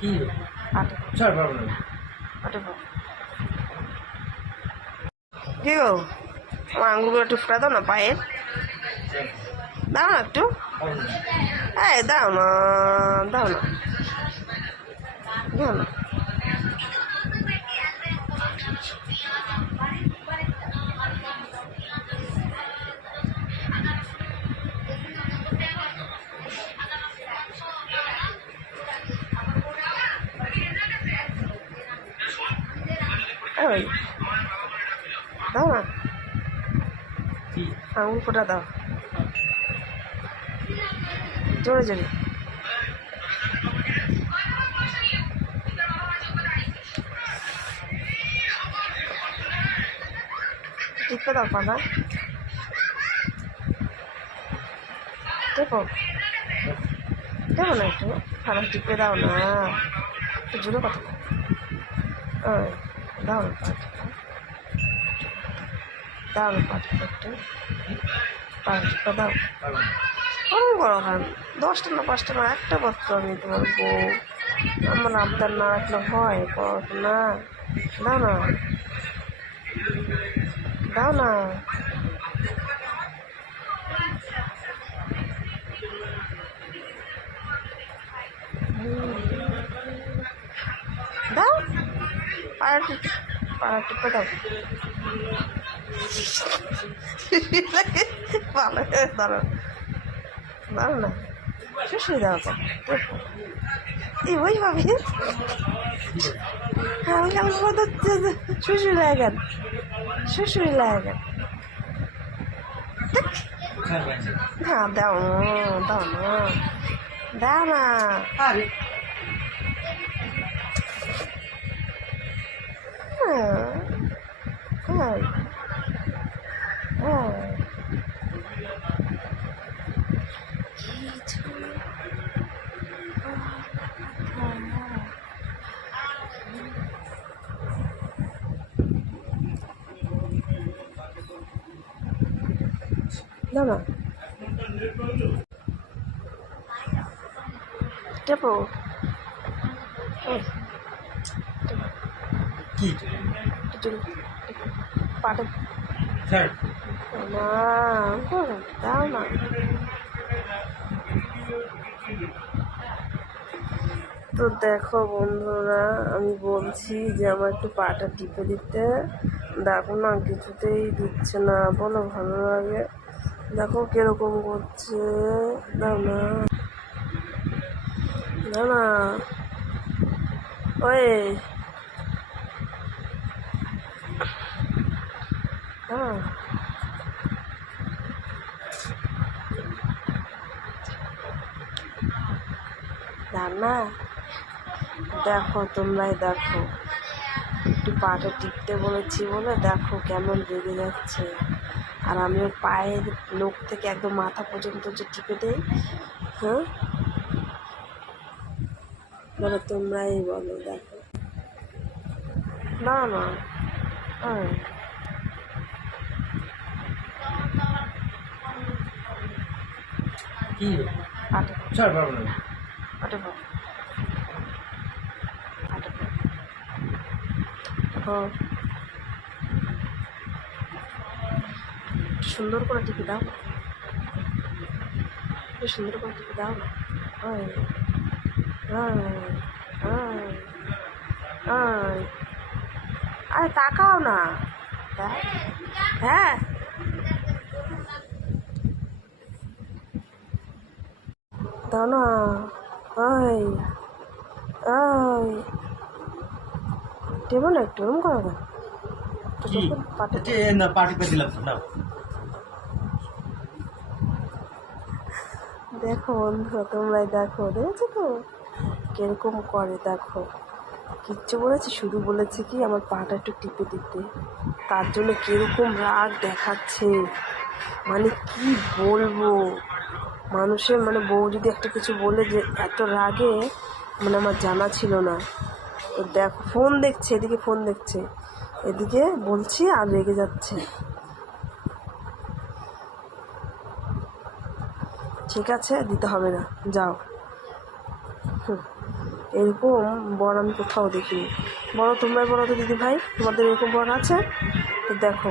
কি? পারব না কি গো? আমার আঙ্গুলগুলো একটু ফুটা দাও না পায়ের দাও না একটু। এই দাও না দাও না। দাও না। ওই দাও না কি আঙুল ফোটা দাও জোরে জোরে টিপে দাও পানা দেখো দেখো না একটু পানা টিপে দাও না একটু জোরে কথা বলো। ওই দাও ডাউন পা টিপে। দাও পারব না। ওরকম দশটা না পাঁচটা না, একটা পাত্র আমি তোমার বউ। আমার আবদার না রাখলে হয়, পড়াশোনা। দাও না। দাও না হুম। দাও পাড়া টিপ পাড়া টিপে দাও ভালো করে দাঁড়াও দাও না শুশুই দাও তো এই ওই ভাবি আমি কেমন কথা শুশুই লাগেন শুশুই লাগেন ছাড় পারব না। না দাও না দাও না দাও না আরে হ্যাঁ হ্যাঁ হ্যাঁ কিছু না না টেপো ওই কি? পাটে ছাড় না দাও না। তো দেখো বন্ধুরা আমি বলছি যে আমার একটু পাটা টিপে দিতে। দেখো না কিছুতেই দিচ্ছে না। বলো ভালো লাগে? দেখো কীরকম করছে। দাও না। না না। ওই রান্না? দেখো, তোমরাই দেখো। একটু পাটা টিপতে বলেছি বলে দেখো কেমন রেগে যাচ্ছে। আর আমি ওর পায়ের লোক থেকে একদম মাথা পর্যন্ত যে টিপে দেই হ্যাঁ বলো, তোমরাই বলো, দেখো। না না হ্যাঁ কি? পারব না। সুন্দর করে টিপে দাও। সুন্দর করে টিপে দাও। না ওই আরে তাকাও না। দেখ। হ্যাঁ। দাও না ওই ওই টেবো না একটু এরম করো না পার্টি দিলাম দেখো বন্ধুরা তোমরাই দেখো দেখেছ তো? কীরকম করে দেখো। কিচ্ছু বলেছে শুধু বলেছে কি আমার পাটা একটু টিপে দিতে। তার জন্য কীরকম রাগ দেখাচ্ছে। মানে কি বলব? মানুষের মানে বউ যদি একটা কিছু বলে যে এত রাগে মানে আমার জানা ছিল না। তো দেখ, ফোন দেখছে, এদিকে ফোন দেখছে। এদিকে বলছি আর রেগে যাচ্ছে। ঠিক আছে, দিতে হবে না, যাও। এরকম বর আমি কোথাও দেখিনি। বড় তোমরাই বলো তো দিদি ভাই তোমাদের এরকম বর আছে? তো দেখো,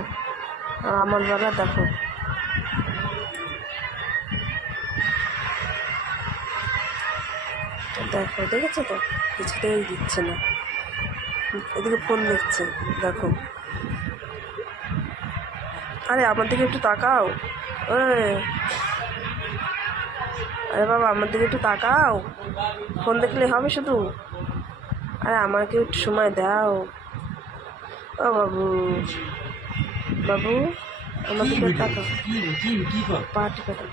আর আমার বেলা দেখো। দেখো দেখেছ তো? কিছুতেই দিচ্ছে না। এদিকে ফোন দেখছে দেখো। আরে আমার দিকে একটু তাকাও। আরে বাবা আমার দিকে একটু তাকাও। ফোন দেখলে হবে শুধু? আরে আমাকে একটু সময় দাও। ও বাবু। বাবু আমার দিকে? তাকাও। পাটি পাটি